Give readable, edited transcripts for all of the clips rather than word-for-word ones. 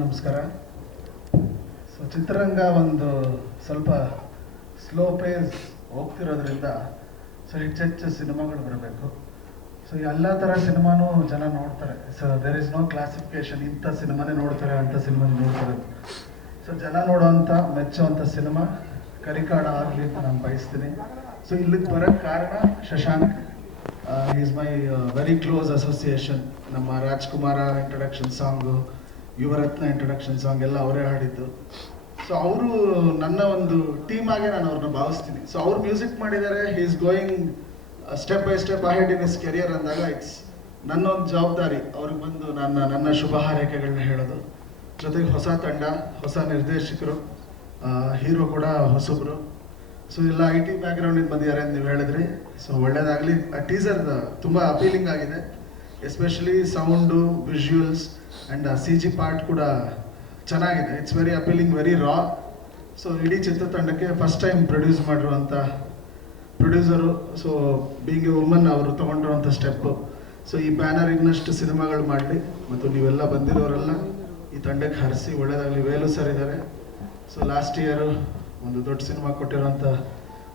ನಮಸ್ಕಾರ. ಸೊ ಚಿತ್ರರಂಗ ಒಂದು ಸ್ವಲ್ಪ ಸ್ಲೋ ಪೇಸ್ ಹೋಗ್ತಿರೋದ್ರಿಂದ ಸೊ ಹೆಚ್ಚೆಚ್ಚು ಸಿನಿಮಾಗಳು ಬರಬೇಕು. ಸೊ ಎಲ್ಲ ಥರ ಸಿನಿಮಾನೂ ಜನ ನೋಡ್ತಾರೆ. So there is no classification, ಇಂಥ ಸಿನಿಮಾನೇ ನೋಡ್ತಾರೆ ಅಂಥ ಸಿನಿಮಾನೇ ನೋಡ್ತಾರೆ. ಸೊ ಜನ ನೋಡೋವಂಥ ಮೆಚ್ಚುವಂಥ ಸಿನಿಮಾ ಕರಿಕಾಡ ಆಗಲಿ ಅಂತ ನಾನು ಬಯಸ್ತೀನಿ. ಸೊ ಇಲ್ಲಿಗೆ ಬರೋಕ್ಕೆ ಕಾರಣ Shashank. Is my very close association. ನಮ್ಮ Rajakumara introduction song, Yuvarathnaa introduction song ಎಲ್ಲ ಅವರೇ ಹಾಡಿದ್ದು. ಸೊ ಅವರು ನನ್ನ ಒಂದು ಟೀಮ್ ಆಗೇ ನಾನು ಅವ್ರನ್ನ ಭಾವಿಸ್ತೀನಿ. ಸೊ ಅವ್ರು ಮ್ಯೂಸಿಕ್ ಮಾಡಿದ್ದಾರೆ, he is going step by step ahead in his career ಅಂದಾಗ ಇಟ್ಸ್ ನನ್ನ ಒಂದು ಜವಾಬ್ದಾರಿ ಅವ್ರಿಗೆ ಬಂದು ನನ್ನ ಶುಭ ಹಾರೈಕೆಗಳನ್ನ ಹೇಳೋದು. ಜೊತೆಗೆ ಹೊಸ ತಂಡ, ಹೊಸ ನಿರ್ದೇಶಕರು, ಹೀರೋ ಕೂಡ ಹೊಸಬ್ರು. ಸೊ ಎಲ್ಲ ಐ ಟಿ ಬ್ಯಾಕ್ಗ್ರೌಂಡಿಂದ ಬಂದಿದ್ದಾರೆ ಅಂತ ನೀವು ಹೇಳಿದ್ರಿ. ಸೊ ಒಳ್ಳೇದಾಗಲಿ. ಟೀಸರ್ ತುಂಬ ಅಪೀಲಿಂಗ್ ಆಗಿದೆ, especially sound, visuals and C G part ಕೂಡ ಚೆನ್ನಾಗಿದೆ. It's very appealing, very raw. So ಇಡೀ ಚಿತ್ರತಂಡಕ್ಕೆ ಫಸ್ಟ್ ಟೈಮ್ ಪ್ರೊಡ್ಯೂಸ್ ಮಾಡಿರುವಂಥ producer, so being a woman ಅವರು ತೊಗೊಂಡಿರುವಂಥ ಸ್ಟೆಪ್ಪು. ಸೊ ಈ ಬ್ಯಾನರ್ ಇನ್ನಷ್ಟು ಸಿನಿಮಾಗಳು ಮಾಡಲಿ ಮತ್ತು ನೀವೆಲ್ಲ ಬಂದಿರೋರೆಲ್ಲ ಈ ತಂಡಕ್ಕೆ ಹರಿಸಿ ಒಳ್ಳೇದಾಗಲಿ. ವೇಲು ಸರ್ ಇದ್ದಾರೆ. ಸೊ ಲಾಸ್ಟ್ ಇಯರು ಒಂದು ದೊಡ್ಡ ಸಿನಿಮಾ ಕೊಟ್ಟಿರೋಂಥ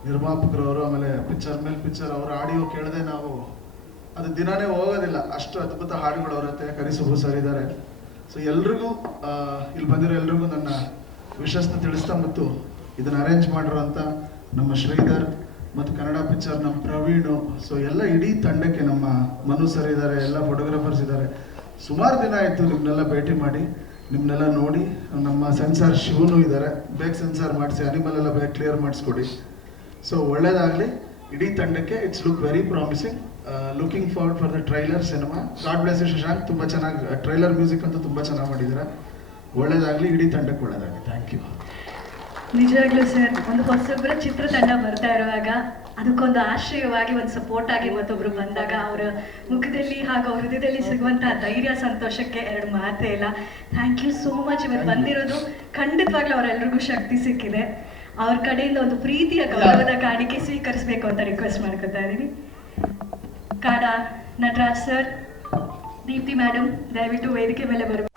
ನಿರ್ಮಾಪಕರವರು. ಆಮೇಲೆ ಪಿಕ್ಚರ್ ಮೇಲೆ ಪಿಕ್ಚರ್ ಅವರ ಆಡಿಯೋ ಕೇಳದೆ ನಾವು ಅದು ದಿನಾನೇ ಹೋಗೋದಿಲ್ಲ, ಅಷ್ಟು ಅದ್ಭುತ ಹಾಡುಗಳು ಅವ್ರ ಹತ್ರ. ಕರಿಸುಬು ಸರ್ ಇದ್ದಾರೆ. ಸೊ ಎಲ್ರಿಗೂ ಇಲ್ಲಿ ಬಂದಿರೋ ಎಲ್ರಿಗೂ ನನ್ನ ವಿಶಸ್ನ ತಿಳಿಸ್ತಾ, ಮತ್ತು ಇದನ್ನು ಅರೇಂಜ್ ಮಾಡಿರೋಂಥ ನಮ್ಮ ಶ್ರೀಧರ್ ಮತ್ತು ಕನ್ನಡ ಪಿಕ್ಚರ್ ನಮ್ಮ ಪ್ರವೀಣು, ಸೊ ಎಲ್ಲ ಇಡೀ ತಂಡಕ್ಕೆ, ನಮ್ಮ ಮನು ಸರ್ ಇದ್ದಾರೆ, ಎಲ್ಲ ಫೋಟೋಗ್ರಾಫರ್ಸ್ ಇದ್ದಾರೆ. ಸುಮಾರು ದಿನ ಆಯಿತು ನಿಮ್ಮನ್ನೆಲ್ಲ ಭೇಟಿ ಮಾಡಿ, ನಿಮ್ಮನ್ನೆಲ್ಲ ನೋಡಿ. ನಮ್ಮ ಸೆನ್ಸಾರ್ ಶಿವನು ಇದ್ದಾರೆ, ಬೇಗ ಸೆನ್ಸಾರ್ ಮಾಡಿಸಿ, ಅನಿಮಲ್ ಎಲ್ಲ ಬೇಗ ಕ್ಲಿಯರ್ ಮಾಡಿಸ್ಕೊಡಿ. ಸೊ ಒಳ್ಳೇದಾಗಲಿ ಇಡೀ ತಂಡಕ್ಕೆ. It's look very promising. Looking forward for the trailer cinema. God bless you Shashank. ತುಂಬ ಚೆನ್ನಾಗಿ ಟ್ರೈಲರ್ ಮ್ಯೂಸಿಕ್ ಅಂತೂ ತುಂಬ ಚೆನ್ನಾಗಿ ಮಾಡಿದ್ದೀರಾ. ಒಳ್ಳೇದಾಗಲಿ, ಇಡೀ ತಂಡಕ್ಕೆ ಒಳ್ಳೇದಾಗಲಿ. Thank you. ನಿಜವಾಗ್ಲೂ ಸರ್, ಒಂದು ಹೊಸೊಬ್ಬರ ಚಿತ್ರತಂಡ ಬರ್ತಾ ಇರುವಾಗ ಅದಕ್ಕೊಂದು ಆಶ್ರಯವಾಗಿ, ಒಂದು ಸಪೋರ್ಟ್ ಆಗಿ ಮತ್ತೊಬ್ರು ಬಂದಾಗ ಅವರ ಮುಖದಲ್ಲಿ ಹಾಗೂ ಅವ್ರ ಹೃದಯದಲ್ಲಿ ಸಿಗುವಂತಹ ಧೈರ್ಯ, ಸಂತೋಷಕ್ಕೆ ಎರಡು ಮಾತೇ ಇಲ್ಲ. Thank you so much. ಇವತ್ತು ಬಂದಿರೋದು ಖಂಡಿತವಾಗ್ಲೂ ಅವರೆಲ್ಲರಿಗೂ ಶಕ್ತಿ ಸಿಕ್ಕಿದೆ. ಅವ್ರ ಕಡೆಯಿಂದ ಒಂದು ಪ್ರೀತಿಯ ಗೌರವದ ಕಾಣಿಕೆ ಸ್ವೀಕರಿಸಬೇಕು ಅಂತ ರಿಕ್ವೆಸ್ಟ್ ಮಾಡ್ಕೊತಾ ಇದ್ದೀನಿ. ಕಾಡ ನಟರಾಜ್ ಸರ್, ದೀಪ್ತಿ ಮೇಡಮ್, ದಯವಿಟ್ಟು ವೇದಿಕೆ ಮೇಲೆ ಬರಬೇಕು.